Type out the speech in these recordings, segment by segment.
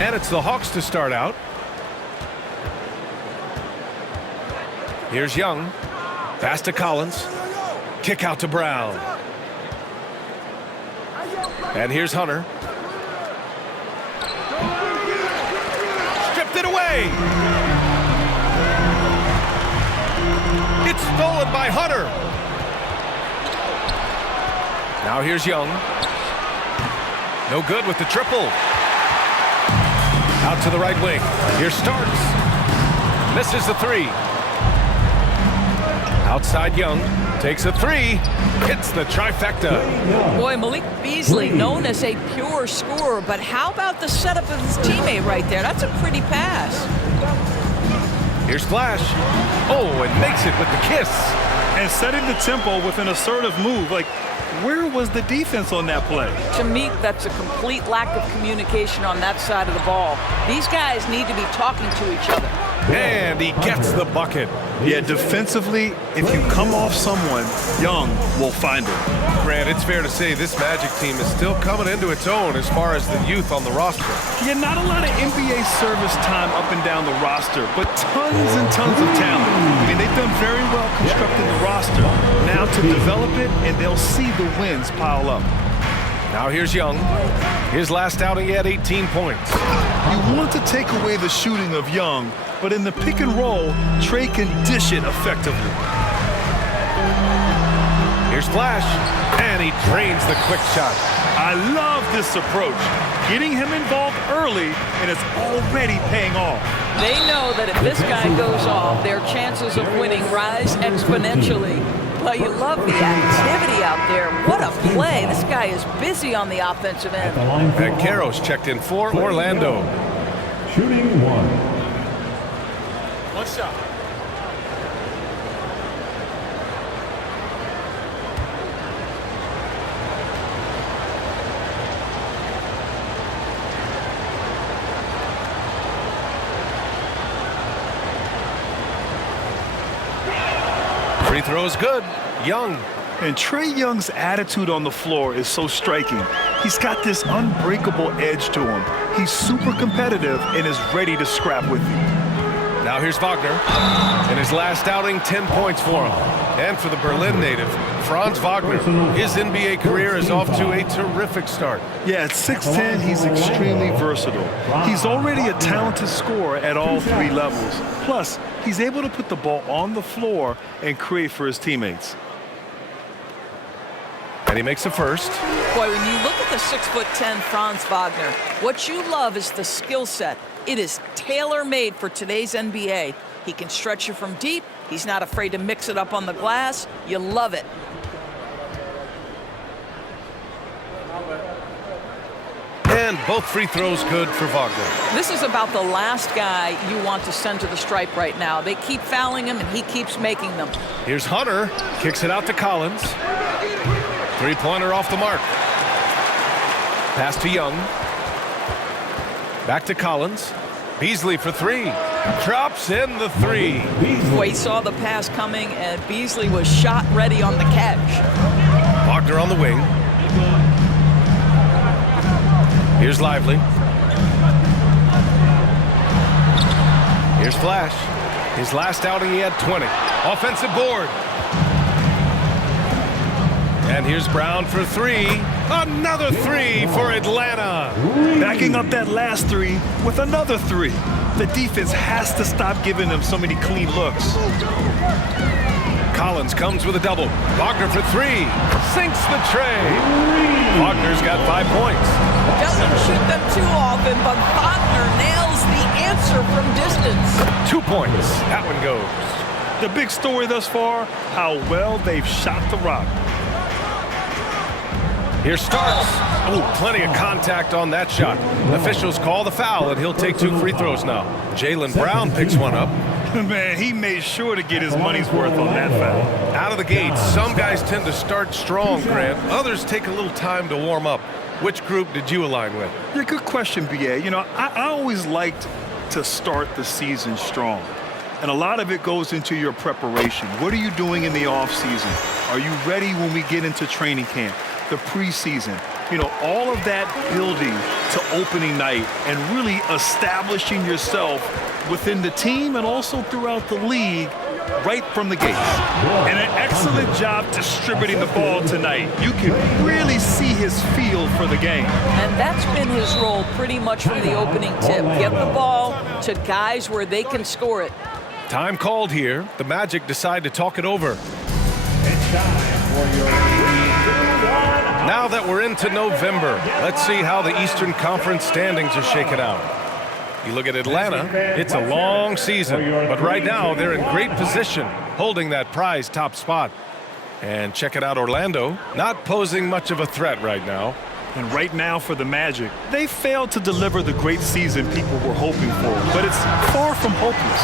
And it's the Hawks to start out. Here's Young. Pass to Collins. Kick out to Brown. And here's Hunter. Stripped it away. It's stolen by Hunter. Now here's Young. No good with the triple. Out to the right wing. Here's Starks. Misses the three. Outside Young. Takes a three. Hits the trifecta. Boy, Malik Beasley, known as a pure scorer, but how about the setup of his teammate right there? That's a pretty pass. Here's Flash. Oh, and makes it with the kiss. And setting the tempo with an assertive move. Like, where was the defense on that play? To me, that's a complete lack of communication on that side of the ball. These guys need to be talking to each other. And he gets the bucket. Yeah, defensively, if you come off someone, Young will find it. Grant, it's fair to say this Magic team is still coming into its own as far as the youth on the roster. Yeah, not a lot of NBA service time up and down the roster, but tons and tons of talent. I mean, they've done very well constructing the roster. Now to develop it, and they'll see the wins pile up. Now here's Young. His last outing, he had 18 points. You want to take away the shooting of Young, but in the pick and roll, Trey can dish it effectively. Here's Flash, and he drains the quick shot. I love this approach. Getting him involved early, and it's already paying off. They know that if this guy goes off, their chances of winning rise exponentially. But you love the activity out there. What a play. This guy is busy on the offensive end. And Caro's checked in for Orlando. Shooting one. One shot. Free throw is good. Young. And Trey Young's attitude on the floor is so striking. He's got this unbreakable edge to him. He's super competitive and is ready to scrap with you. Now here's Wagner. In his last outing, 10 points for him. And for the Berlin native, Franz Wagner. His NBA career is off to a terrific start. Yeah, at 6'10", he's extremely versatile. He's already a talented scorer at all three levels. Plus, he's able to put the ball on the floor and create for his teammates. And he makes the first. Boy, when you look at the 6'10" Franz Wagner, what you love is the skill set. It is tailor-made for today's NBA. He can stretch you from deep. He's not afraid to mix it up on the glass. You love it. And both free throws good for Wagner. This is about the last guy you want to send to the stripe right now. They keep fouling him, and he keeps making them. Here's Hunter. Kicks it out to Collins. Three-pointer off the mark. Pass to Young. Back to Collins. Beasley for three. Drops in the three. Boy, he saw the pass coming, and Beasley was shot ready on the catch. Wagner on the wing. Here's Lively. Here's Flash. His last outing, he had 20. Offensive board. And here's Brown for three. Another three for Atlanta. Backing up that last three with another three. The defense has to stop giving them so many clean looks. Collins comes with a double. Wagner for three. Sinks the tray. Wagner's got 5 points. Doesn't shoot them too often, but Wagner nails the answer from distance. 2 points. That one goes. The big story thus far, how well they've shot the rock. Here Starks. Oh, plenty of contact on that shot. Officials call the foul, and he'll take 2 free throws now. Jaylen Brown picks one up. Man, he made sure to get his money's worth on that foul. Out of the gate, some guys tend to start strong, Grant. Others take a little time to warm up. Which group did you align with? Yeah, good question, B.A. You know, I always liked to start the season strong. And a lot of it goes into your preparation. What are you doing in the off season? Are you ready when we get into training camp, the preseason? You know, all of that building to opening night and really establishing yourself within the team and also throughout the league right from the gates. And an excellent job distributing the ball tonight. You can really see his feel for the game. And that's been his role pretty much from the opening tip. Get the ball to guys where they can score it. Time called here. The Magic decide to talk it over. It's time for your 3-2-1. Now that we're into November, let's see how the Eastern Conference standings are shaking out. You look at Atlanta, it's a long season, but right now they're in great position, holding that prize top spot. And check it out, Orlando, not posing much of a threat right now. And right now for the Magic, they failed to deliver the great season people were hoping for, but it's far from hopeless.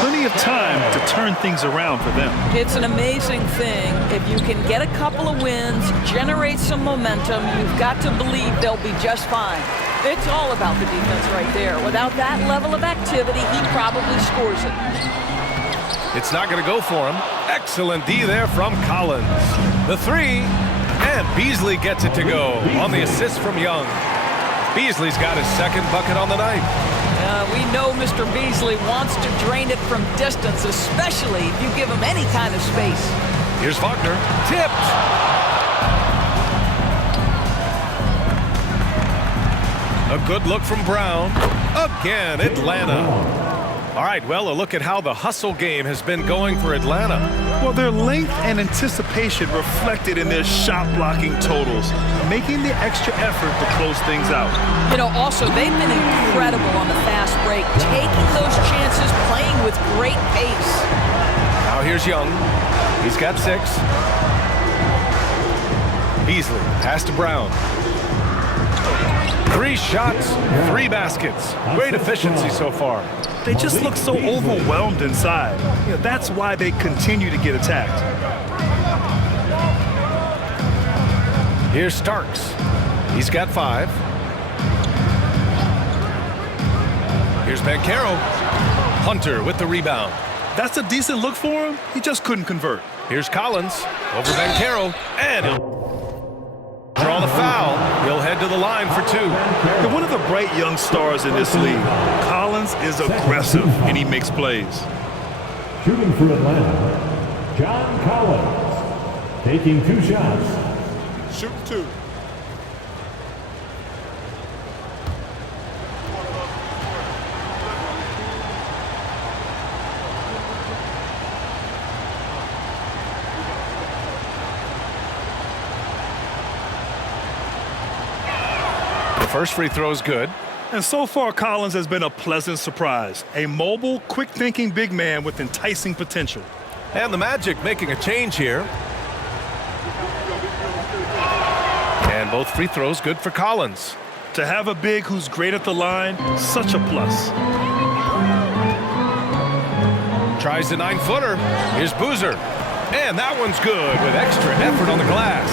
Plenty of time to turn things around for them. It's an amazing thing. If you can get a couple of wins, generate some momentum, you've got to believe they'll be just fine. It's all about the defense right there. Without that level of activity, he probably scores it. It's not going to go for him. Excellent D there from Collins. The three, and Beasley gets it to go on the assist from Young. Beasley's got his second bucket on the night. We know Mr. Beasley wants to drain it from distance, especially if you give him any kind of space. Here's Wagner, tipped. A good look from Brown. Again, Atlanta. All right, well, a look at how the hustle game has been going for Atlanta. Well, their length and anticipation reflected in their shot blocking totals, making the extra effort to close things out. You know, also, they've been incredible on the fast break, taking those chances, playing with great pace. Now here's Young. He's got 6. Beasley, pass to Brown. 3 shots, 3 baskets. Great efficiency so far. They just look so overwhelmed inside. You know, that's why they continue to get attacked. Here's Starks. He's got 5. Here's Banchero. Hunter with the rebound. That's a decent look for him. He just couldn't convert. Here's Collins over Banchero, and he'll draw the foul. He'll head to the line for 2. You're one of the bright young stars in this league. Collins is aggressive, and he makes plays. Shooting for Atlanta, John Collins. Taking 2 shots. Shoot 2. First free throw is good. And so far, Collins has been a pleasant surprise. A mobile, quick-thinking big man with enticing potential. And the Magic making a change here. And both free throws good for Collins. To have a big who's great at the line, such a plus. Tries the 9-footer. Here's Boozer. And that one's good with extra effort on the glass.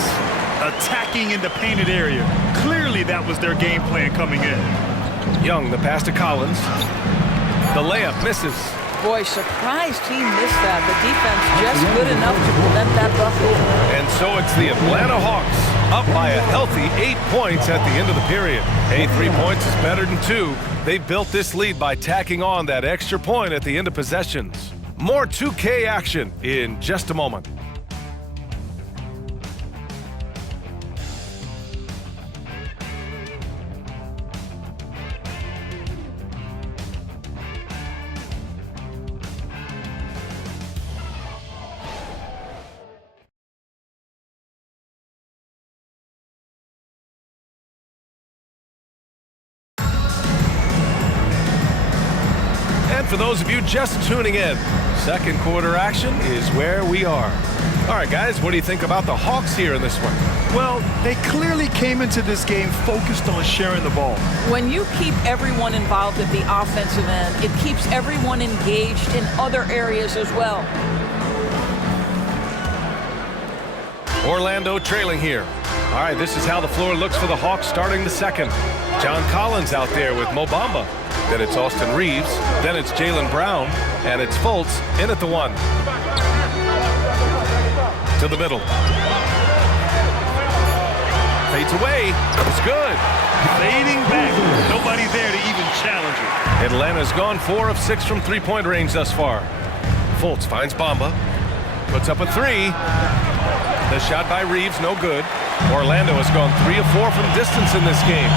Attacking in the painted area. Clearly that was their game plan coming in. Young, the pass to Collins. The layup misses. Boy, surprised he missed that. The defense just good enough to prevent that bucket. And so it's the Atlanta Hawks up by a healthy 8 points at the end of the period. Hey, 3 points is better than 2. They've built this lead by tacking on that extra point at the end of possessions. More 2K action in just a moment. For those of you just tuning in, second quarter action is where we are. All right, guys, what do you think about the Hawks here in this one? Well, they clearly came into this game focused on sharing the ball. When you keep everyone involved at the offensive end, it keeps everyone engaged in other areas as well. Orlando trailing here. All right, this is how the floor looks for the Hawks starting the second. John Collins out there with Mo Bamba. Then it's Austin Reeves. Then it's Jaylen Brown. And it's Fultz in at the 1. To the middle. Fades away. It's good. Fading back. Nobody there to even challenge it. Atlanta's gone 4 of 6 from three-point range thus far. Fultz finds Bamba. Puts up a 3. The shot by Reeves, no good. Orlando has gone 3 of 4 from distance in this game.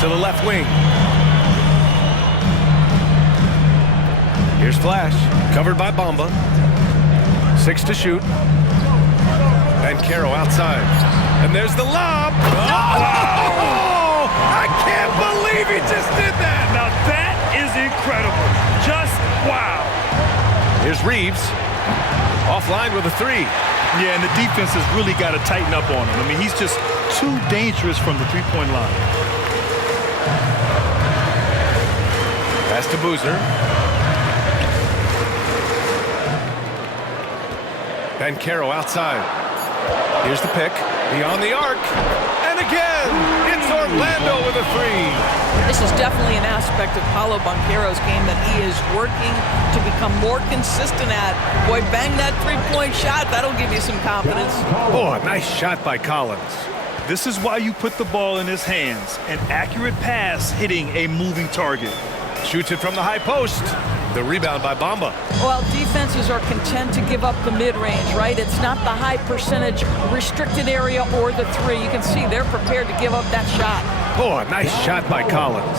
To the left wing. Here's Flash, covered by Bamba. 6 to shoot. And Caro outside. And there's the lob. Oh! I can't believe he just did that. Now that is incredible. Just wow. Here's Reeves. Offline with a 3. Yeah, and the defense has really got to tighten up on him. I mean, he's just too dangerous from the three-point line. Pass to Boozer. And Caro outside. Here's the pick. Beyond the arc. And again, it's Orlando with a 3. This is definitely an aspect of Paolo Banchero's game that he is working to become more consistent at. Boy, bang that three-point shot. That'll give you some confidence. Oh, a nice shot by Collins. This is why you put the ball in his hands. An accurate pass hitting a moving target. Shoots it from the high post. The rebound by Bamba. Well, defenses are content to give up the mid-range, right? It's not the high percentage restricted area or the 3. You can see they're prepared to give up that shot. Oh, a nice shot by Collins.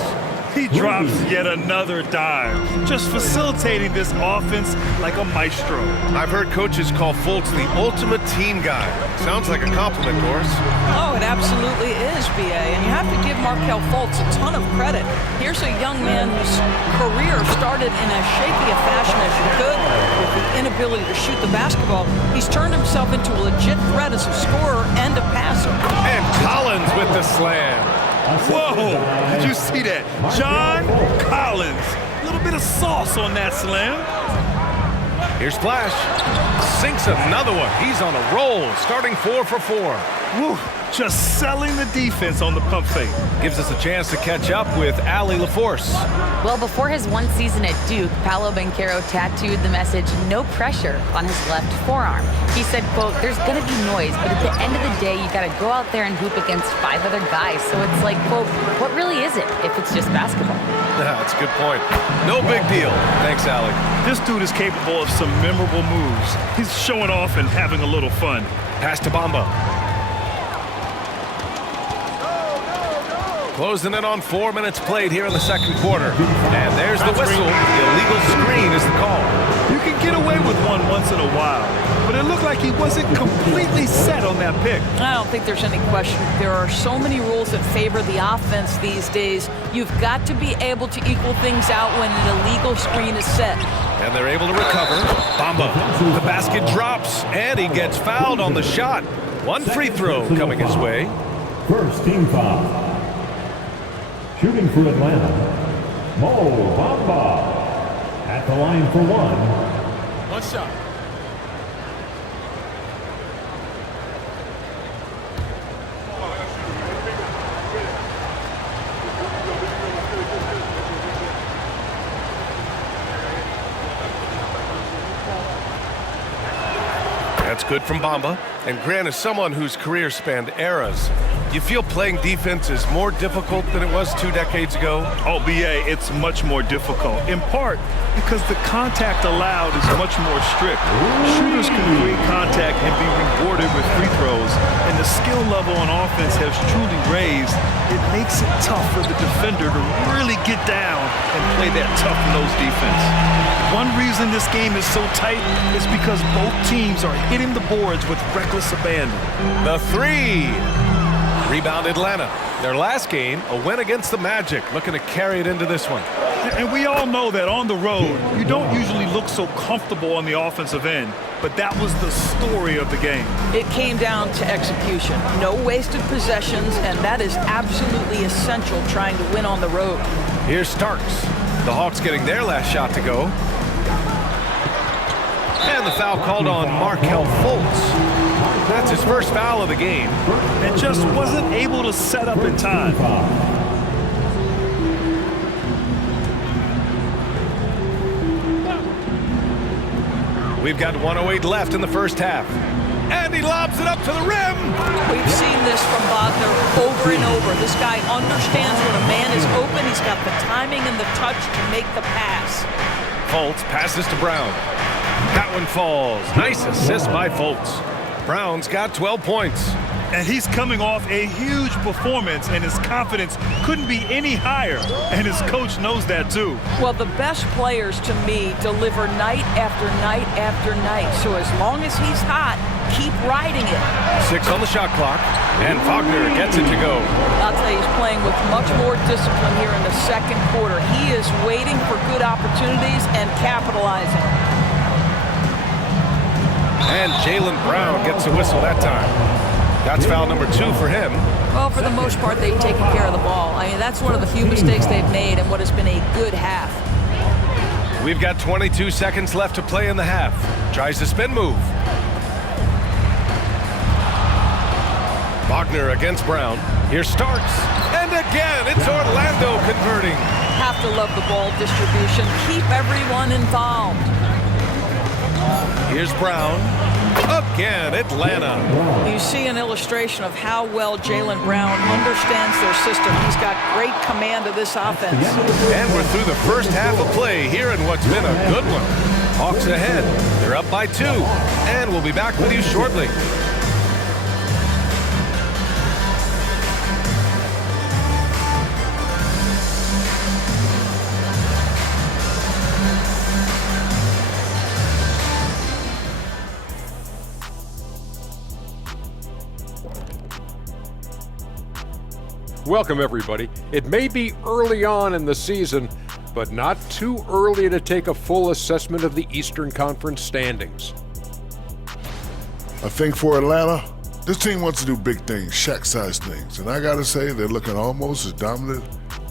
He drops yet another dive, just facilitating this offense like a maestro. I've heard coaches call Fultz the ultimate team guy. Sounds like a compliment, Doris. Oh, it absolutely is, B.A. And you have to give Markelle Fultz a ton of credit. Here's a young man whose career started in as shaky a fashion as you could with the inability to shoot the basketball. He's turned himself into a legit threat as a scorer and a passer. And Collins with the slam. Whoa! Did you see that? John Collins. A little bit of sauce on that slam. Here's Flash. Sinks another one. He's on a roll, starting 4 for 4. Woo! Just selling the defense on the pump fake. Gives us a chance to catch up with Allie LaForce. Well, before his one season at Duke, Paolo Banchero tattooed the message, "No pressure," on his left forearm. He said, quote, "There's gonna be noise, but at the end of the day, you gotta go out there and hoop against 5 other guys. So it's like, quote, what really is it if it's just basketball?" That's a good point. No big deal. Thanks, Allie. This dude is capable of some memorable moves. He's showing off and having a little fun. Pass to Bamba. Closing in on 4 minutes played here in the second quarter. And there's the whistle. Illegal screen is the call. You can get away with one once in a while, but it looked like he wasn't completely set on that pick. I don't think there's any question. There are so many rules that favor the offense these days. You've got to be able to equal things out when an illegal screen is set. And they're able to recover. Bamba, the basket drops, and he gets fouled on the shot. One free throw coming his way. First team foul. Shooting for Atlanta, Mo Bamba. At the line for 1. One shot. That's good from Bamba. And Grant, is someone whose career spanned eras, you feel playing defense is more difficult than it was 2 decades ago? Oh, BA, it's much more difficult, in part because the contact allowed is much more strict. Shooters can create contact and be rewarded with free throws, and the skill level on offense has truly raised. It makes it tough for the defender to really get down and play that tough-nosed defense. One reason this game is so tight is because both teams are hitting the boards with reckless abandon. The 3. Rebound Atlanta. Their last game, a win against the Magic, looking to carry it into this one. And we all know that on the road, you don't usually look so comfortable on the offensive end, but that was the story of the game. It came down to execution. No wasted possessions, and that is absolutely essential trying to win on the road. Here's Starks. The Hawks getting their last shot to go. And the foul called on Markelle Fultz. That's his first foul of the game. And just wasn't able to set up in time. We've got 1:08 left in the first half. And he lobs it up to the rim. We've seen this from Wagner over and over. This guy understands when a man is open. He's got the timing and the touch to make the pass. Fultz passes to Brown. That one falls. Nice assist by Fultz. Brown's got 12 points. And he's coming off a huge performance, and his confidence couldn't be any higher. And his coach knows that, too. Well, the best players, to me, deliver night after night after night. So as long as he's hot, keep riding it. 6 on the shot clock, and Wagner gets it to go. I'll tell you, he's playing with much more discipline here in the second quarter. He is waiting for good opportunities and capitalizing. And Jaylen Brown gets a whistle that time. That's foul number 2 for him. Well, for the most part, they've taken care of the ball. I mean, that's one of the few mistakes they've made in what has been a good half. We've got 22 seconds left to play in the half. Tries the spin move. Wagner against Brown. Here Starks. And again, it's Orlando converting. Have to love the ball distribution. Keep everyone involved. Here's Brown. Again, Atlanta. You see an illustration of how well Jaylen Brown understands their system. He's got great command of this offense. And we're through the first half of play here in what's been a good one. Hawks ahead. They're up by 2. And we'll be back with you shortly. Welcome, everybody. It may be early on in the season, but not too early to take a full assessment of the Eastern Conference standings. I think for Atlanta, this team wants to do big things, Shaq-sized things, and I gotta say they're looking almost as dominant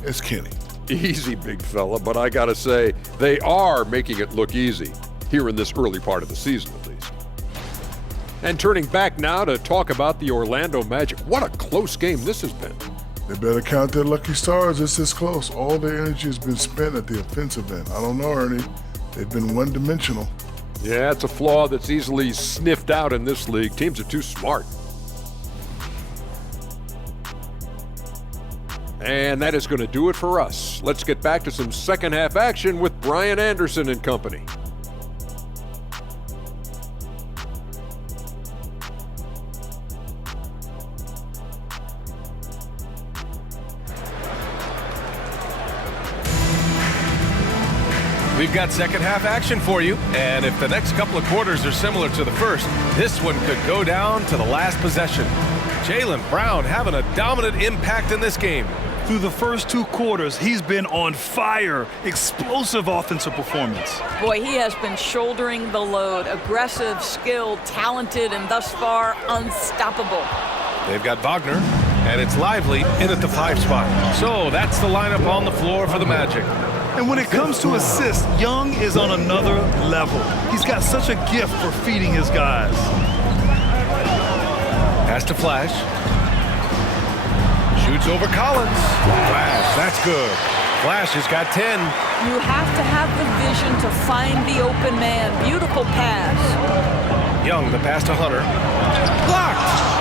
as Kenny. Easy, big fella, but I gotta say, they are making it look easy, here in this early part of the season at least. And turning back now to talk about the Orlando Magic. What a close game this has been. They better count their lucky stars. It's this close. All their energy has been spent at the offensive end. I don't know, Ernie. They've been one-dimensional. Yeah, it's a flaw that's easily sniffed out in this league. Teams are too smart. And that is going to do it for us. Let's get back to some second half action with Brian Anderson and company. We've got second half action for you, and if the next couple of quarters are similar to the first, this one could go down to the last possession. Jaylen Brown having a dominant impact in this game. Through the first 2 quarters, he's been on fire. Explosive offensive performance. Boy, he has been shouldering the load. Aggressive, skilled, talented, and thus far, unstoppable. They've got Wagner, and it's Lively in at the 5 spot. So that's the lineup on the floor for the Magic. And when it comes to assists, Young is on another level. He's got such a gift for feeding his guys. Pass to Flash. Shoots over Collins. Flash, that's good. Flash has got 10. You have to have the vision to find the open man. Beautiful pass. Young, the pass to Hunter. Blocked!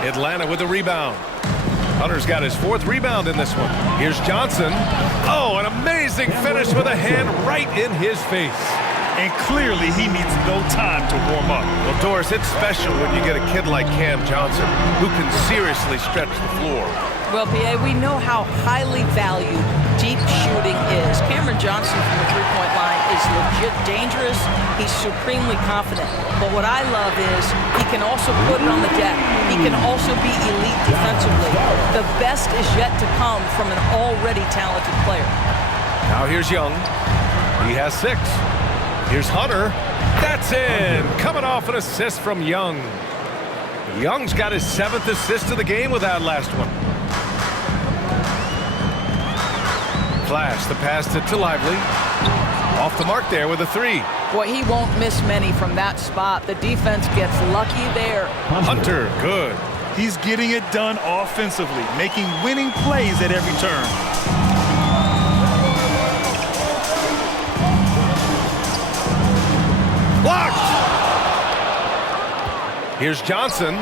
Atlanta with a rebound. Hunter's got his 4th rebound in this one. Here's Johnson. Oh, an amazing finish with a hand right in his face. And clearly he needs no time to warm up. Well, Doris, it's special when you get a kid like Cam Johnson who can seriously stretch the floor. Well, B.A., we know how highly valued deep shooting is. Cameron Johnson from the three-point line is legit dangerous. He's supremely confident. But what I love is he can also put it on the deck. He can also be elite defensively. The best is yet to come from an already talented player. Now here's Young. He has 6. Here's Hunter. That's in. Coming off an assist from Young. Young's got his 7th assist of the game with that last one. Flash, the pass to Lively. Off the mark there with a 3. Boy, he won't miss many from that spot. The defense gets lucky there. Hunter, good. He's getting it done offensively, making winning plays at every turn. blocked. Here's Johnson.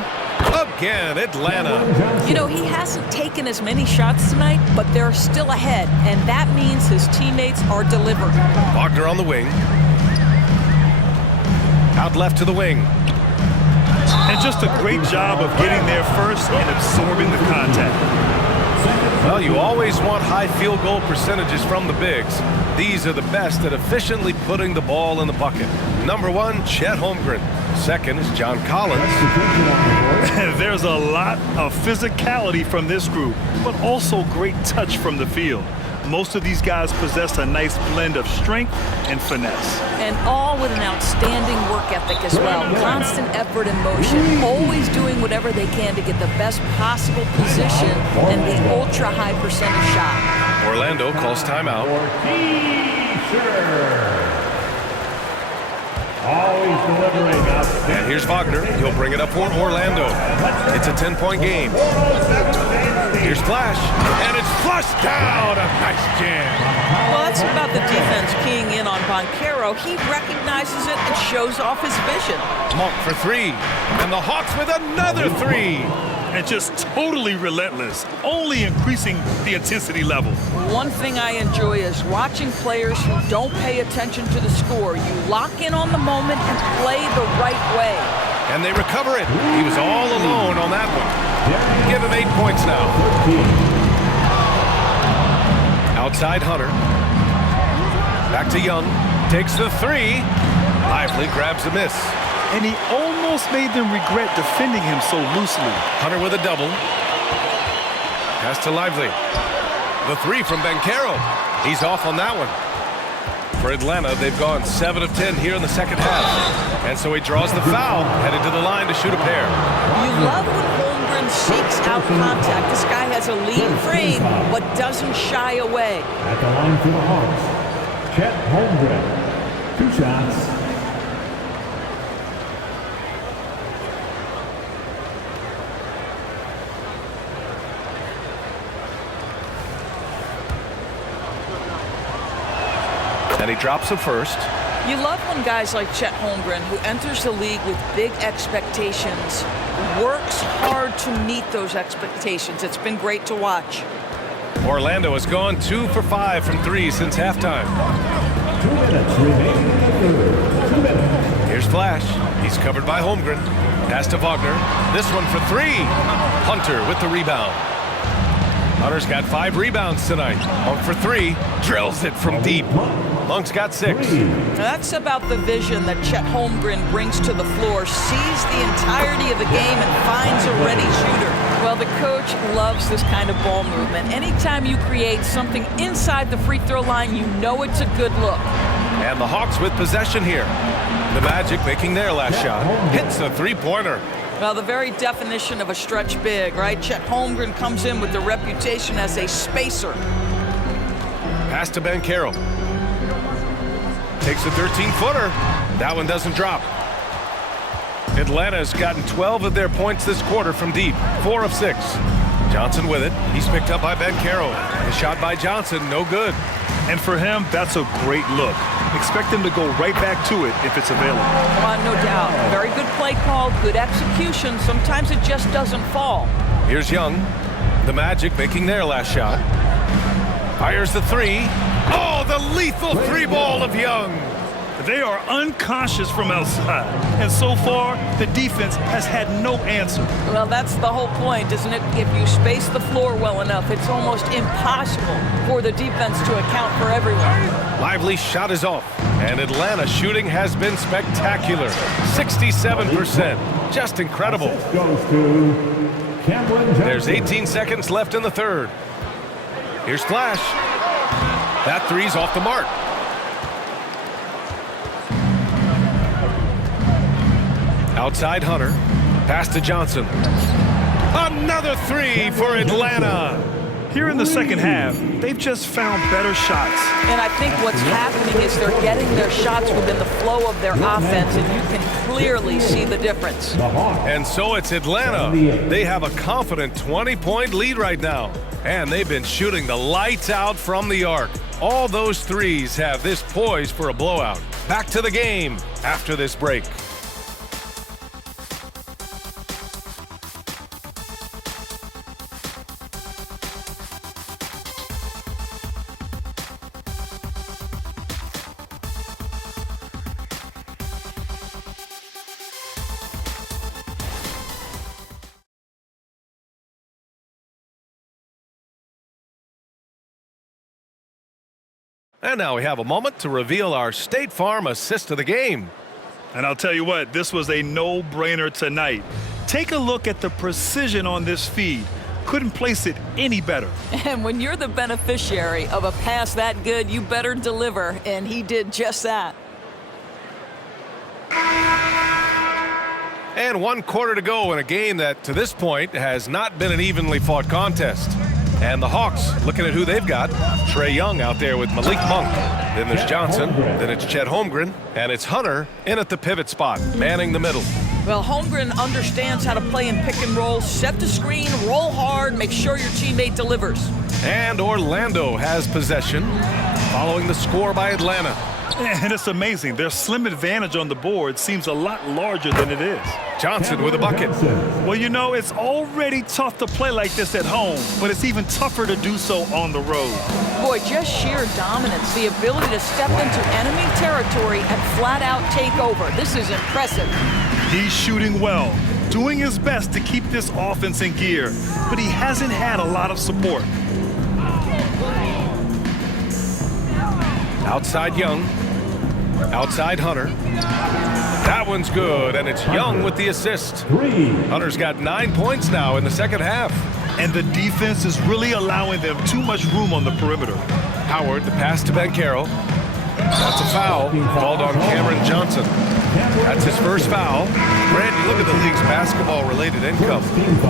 Again, Atlanta. You know, he hasn't taken as many shots tonight, but they're still ahead, and that means his teammates are delivering. Wagner on the wing. Out left to the wing. And just a great job of getting there first and absorbing the contact. Well, you always want high field goal percentages from the bigs. These are the best at efficiently putting the ball in the bucket. Number 1, Chet Holmgren. Second is John Collins. There's a lot of physicality from this group, but also great touch from the field. Most of these guys possess a nice blend of strength and finesse. And all with an outstanding work ethic as well. Constant effort and motion. Always doing whatever they can to get the best possible position and the ultra-high percentage shot. Orlando calls timeout. Always delivering outstanding. And here's Wagner. He'll bring it up for Orlando. It's a 10-point game. Here's Flash, and it's flushed down. A nice jam. Well, that's about the defense keying in on Banchero. He recognizes it and shows off his vision. Monk for 3, and the Hawks with another 3. And just totally relentless, only increasing the intensity level. One thing I enjoy is watching players who don't pay attention to the score. You lock in on the moment and play the right way. And they recover it. He was all alone on that one. Give him 8 points now. Outside Hunter. Back to Young. Takes the 3. Lively grabs a miss. And he almost made them regret defending him so loosely. Hunter with a double. Pass to Lively. The 3 from Banchero. He's off on that one. For Atlanta, they've gone 7 of 10 here in the second half. And so he draws the foul, headed to the line to shoot a pair. You love when Holmgren seeks out contact. This guy has a lean frame, but doesn't shy away. At the line for the Hawks, Chet Holmgren. 2 shots. And he drops it first. You love when guys like Chet Holmgren, who enters the league with big expectations, works hard to meet those expectations. It's been great to watch. Orlando has gone 2 for 5 from 3 since halftime. 2 minutes remaining in the third. 2 minutes. Here's Flash. He's covered by Holmgren. Pass to Wagner. This one for 3. Hunter with the rebound. Hunter's got 5 rebounds tonight. Monk for 3. Drills it from deep. Monk's got 6. Now that's about the vision that Chet Holmgren brings to the floor. Sees the entirety of the game and finds a ready shooter. Well, the coach loves this kind of ball movement. Anytime you create something inside the free throw line, you know it's a good look. And the Hawks with possession here. The Magic making their last shot. Hits a 3-pointer. Well, the very definition of a stretch big, right? Chet Holmgren comes in with the reputation as a spacer. Pass to Banchero. Takes a 13-footer. That one doesn't drop. Atlanta's gotten 12 of their points this quarter from deep. 4 of 6. Johnson with it. He's picked up by Banchero. The shot by Johnson, no good. And for him, that's a great look. Expect him to go right back to it if it's available. No doubt. Very good play call, good execution. Sometimes it just doesn't fall. Here's Young. The Magic making their last shot. Fires the 3. Oh, the lethal 3-ball of Young. They are unconscious from outside. And so far, the defense has had no answer. Well, that's the whole point, isn't it? If you space the floor well enough, it's almost impossible for the defense to account for everyone. Lively shot is off. And Atlanta shooting has been spectacular. 67%. Just incredible. Goes to Cameron Johnson. There's 18 seconds left in the third. Here's Flash. That 3's off the mark. Outside Hunter. Pass to Johnson. Another 3 for Atlanta. Here in the second half, they've just found better shots. And I think what's happening is they're getting their shots within the flow of their offense, and you can clearly see the difference. And so it's Atlanta. They have a confident 20-point lead right now. And they've been shooting the lights out from the arc. All those 3s have this poised for a blowout. Back to the game after this break. And now we have a moment to reveal our State Farm assist of the game. And I'll tell you what, this was a no-brainer tonight. Take a look at the precision on this feed. Couldn't place it any better. And when you're the beneficiary of a pass that good, you better deliver, and he did just that. And 1 quarter to go in a game that, to this point, has not been an evenly fought contest. And the Hawks, looking at who they've got, Trae Young out there with Malik Monk. Then there's Johnson, then it's Chet Holmgren, and it's Hunter in at the pivot spot, manning the middle. Well, Holmgren understands how to play in pick and roll, set the screen, roll hard, make sure your teammate delivers. And Orlando has possession, following the score by Atlanta. And it's amazing. Their slim advantage on the board seems a lot larger than it is. Johnson with a bucket. Well, you know, it's already tough to play like this at home, but it's even tougher to do so on the road. Boy, just sheer dominance, the ability to step into enemy territory and flat out take over. This is impressive. He's shooting well, doing his best to keep this offense in gear, but he hasn't had a lot of support. Outside Young, outside Hunter. That one's good, and it's Young with the assist. Hunter's got 9 points now in the second half. And the defense is really allowing them too much room on the perimeter. Howard, the pass to Banchero. That's a foul called on Cameron Johnson. That's his first foul. Grant, you look at the league's basketball-related income.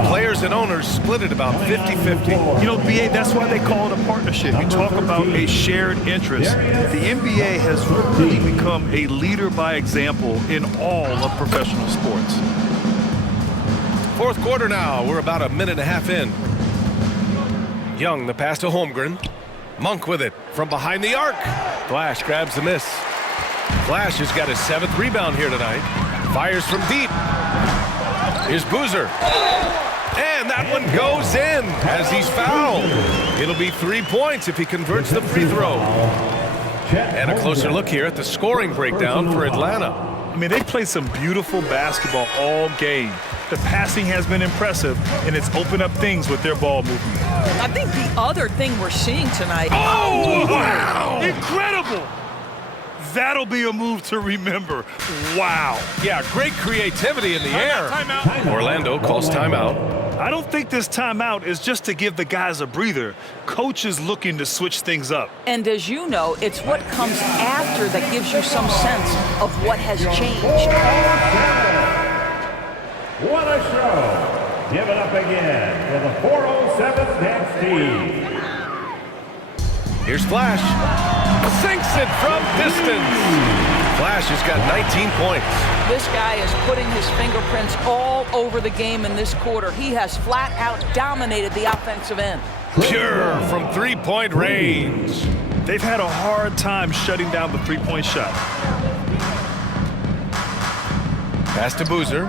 Players and owners split it about 50-50. You know, BA, that's why they call it a partnership. You talk about a shared interest. The NBA has really become a leader by example in all of professional sports. Fourth quarter now. We're about a minute and a half in. Young, the pass to Holmgren. Monk with it from behind the arc. Flash grabs the miss. Flash has got his 7th rebound here tonight. Fires from deep. Here's Boozer. And that one goes in as he's fouled. It'll be 3 points if he converts the free throw. And a closer look here at the scoring breakdown for Atlanta. I mean, they play some beautiful basketball all game. The passing has been impressive, and it's opened up things with their ball movement. I think the other thing we're seeing tonight... Oh, wow! Incredible! That'll be a move to remember. Wow. Yeah, great creativity in the air. Timeout. Orlando calls timeout. I don't think this timeout is just to give the guys a breather. Coach is looking to switch things up. And as you know, it's what comes after that gives you some sense of what has changed. What a show! Give it up again for the 407 dance team. Here's Flash. Sinks it from distance. Flash has got 19 points. This guy is putting his fingerprints all over the game in this quarter. He has flat out dominated the offensive end. Pure from three-point range. They've had a hard time shutting down the three-point shot. Pass to Boozer.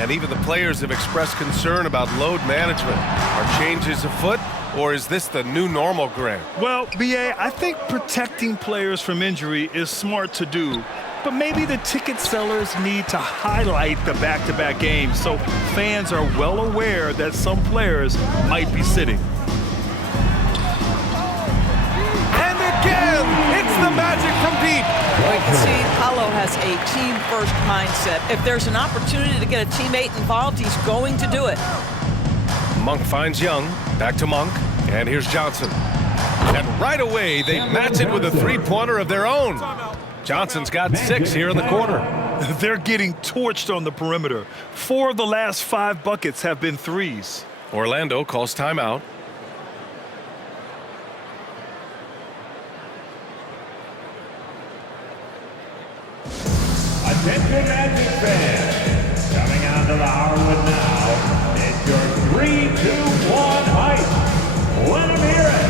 And even the players have expressed concern about load management. Are changes afoot, or is this the new normal, Grant? Well, BA, I think protecting players from injury is smart to do, but maybe the ticket sellers need to highlight the back-to-back games so fans are well aware that some players might be sitting. And again, it's the magic from deep. Well, you can see Paolo has a team-first mindset. If there's an opportunity to get a teammate involved, he's going to do it. Monk finds Young. Back to Monk. And here's Johnson. And right away, they match it with a three-pointer of their own. Johnson's got 6 here in the quarter. They're getting torched on the perimeter. 4 of the last 5 buckets have been threes. Orlando calls timeout. Attention Magic fans, coming onto the hardwood now, it's your 3, 2, 1 hype. Let them hear it.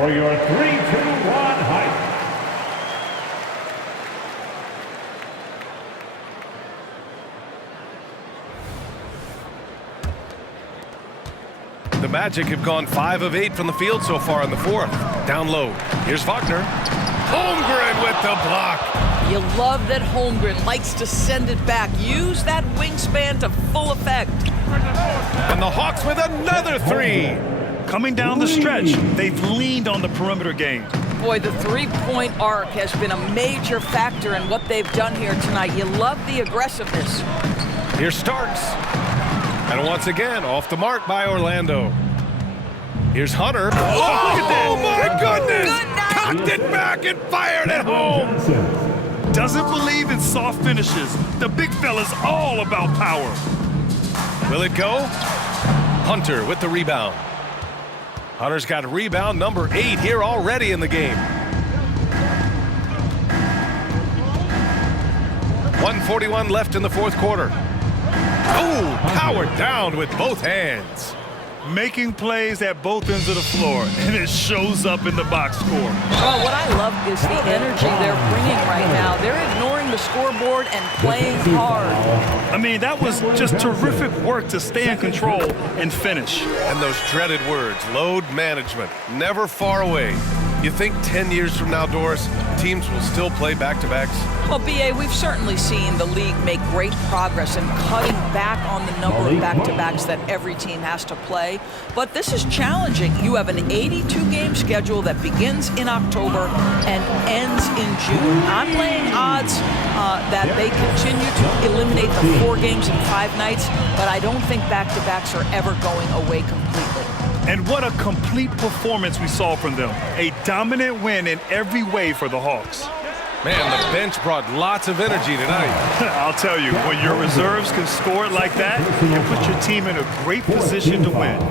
for your 3-2-1 hike. The Magic have gone 5 of 8 from the field so far in the fourth. Down low. Here's Wagner. Holmgren with the block. You love that Holmgren likes to send it back. Use that wingspan to full effect. And the Hawks with another 3. Coming down the stretch, they've leaned on the perimeter game. Boy, the three-point arc has been a major factor in what they've done here tonight. You love the aggressiveness. Here's Starks. And once again, off the mark by Orlando. Here's Hunter. Oh, my goodness! Good night. Cocked it back and fired it home. Doesn't believe in soft finishes. The big fella's all about power. Will it go? Hunter with the rebound. Hunter's got rebound number 8 here already in the game. 1:41 left in the fourth quarter. Oh, powered down with both hands. Making plays at both ends of the floor, and it shows up in the box score. Well, what I love is the energy they're bringing right now. They're ignoring the scoreboard and playing hard. I mean, that was just terrific work to stay in control and finish. And those dreaded words, load management, never far away. You think 10 years from now, Doris, teams will still play back-to-backs? Well, B.A., we've certainly seen the league make great progress in cutting back on the number of back-to-backs that every team has to play. But this is challenging. You have an 82-game schedule that begins in October and ends in June. I'm laying odds that they continue to eliminate the 4 games in 5 nights, but I don't think back-to-backs are ever going away completely. And what a complete performance we saw from them. A dominant win in every way for the Hawks. Man, the bench brought lots of energy tonight. I'll tell you, when your reserves can score it like that, you put your team in a great position to win.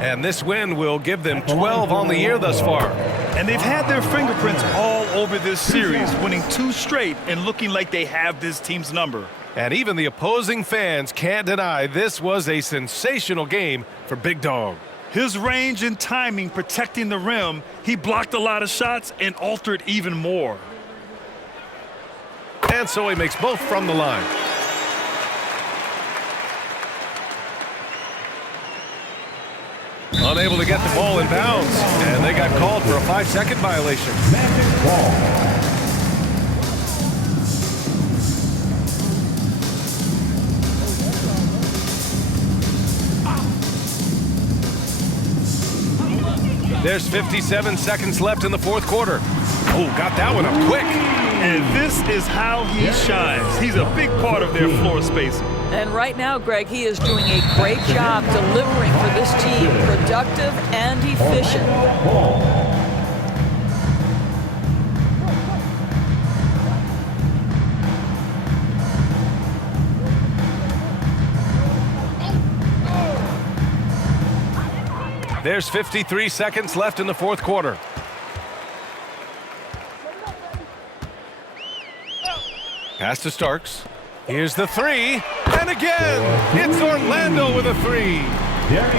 And this win will give them 12 on the year thus far. And they've had their fingerprints all over this series, winning 2 straight and looking like they have this team's number. And even the opposing fans can't deny this was a sensational game for Big Dog. His range and timing protecting the rim, he blocked a lot of shots and altered even more. And so he makes both from the line. Unable to get the ball in bounds, and they got called for a 5-second violation. Magic ball. There's 57 seconds left in the fourth quarter. Oh, got that one up quick. And this is how he shines. He's a big part of their floor spacing. And right now, Greg, he is doing a great job delivering for this team, productive and efficient. There's 53 seconds left in the fourth quarter. Pass to Starks. Here's the 3. And again, it's Orlando with a 3.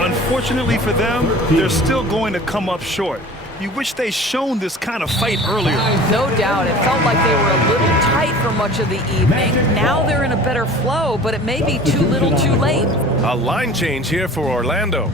Unfortunately for them, they're still going to come up short. You wish they shown this kind of fight earlier. No doubt. It felt like they were a little tight for much of the evening. Now they're in a better flow, but it may be too little too late. A line change here for Orlando.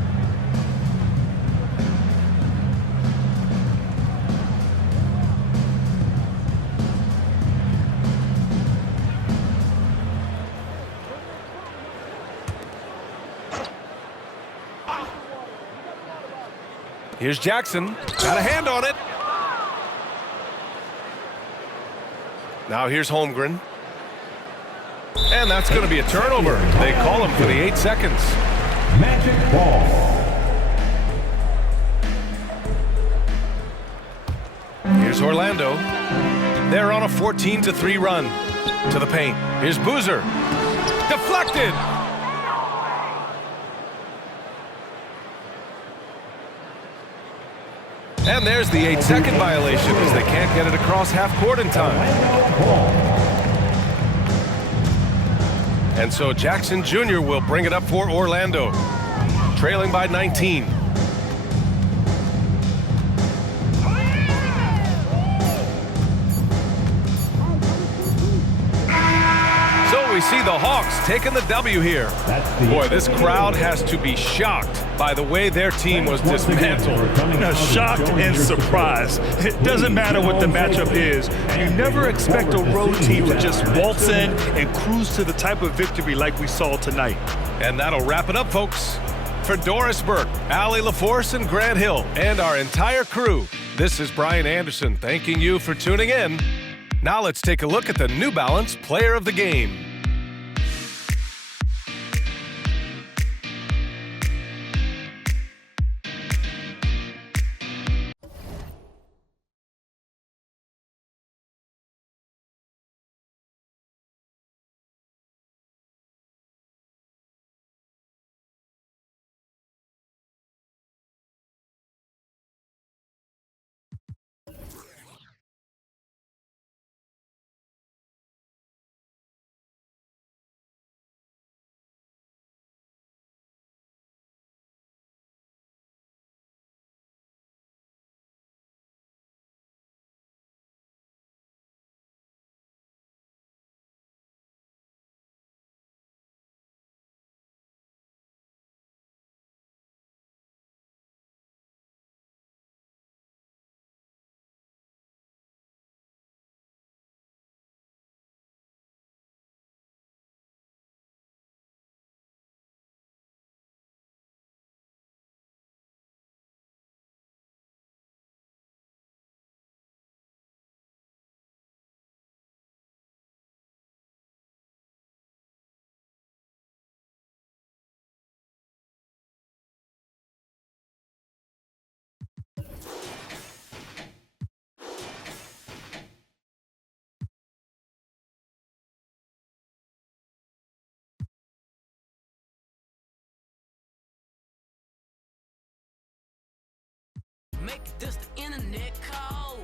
Here's Jackson. Got a hand on it. Now here's Holmgren. And that's going to be a turnover. They call him for the 8 seconds. Magic ball. Here's Orlando. They're on a 14-3 run to the paint. Here's Boozer. Deflected. And there's the 8-second violation as they can't get it across half court in time. And so Jackson Jr. will bring it up for Orlando, trailing by 19. see the Hawks taking the W here. Boy, this crowd has to be shocked by the way their team was dismantled. Shocked and surprised. It doesn't matter what the matchup is. You never expect a road team to just waltz in and cruise to the type of victory like we saw tonight. And that'll wrap it up, folks. For Doris Burke, Allie LaForce, and Grant Hill, and our entire crew, this is Brian Anderson thanking you for tuning in. Now let's take a look at the New Balance Player of the Game. Make this the internet call.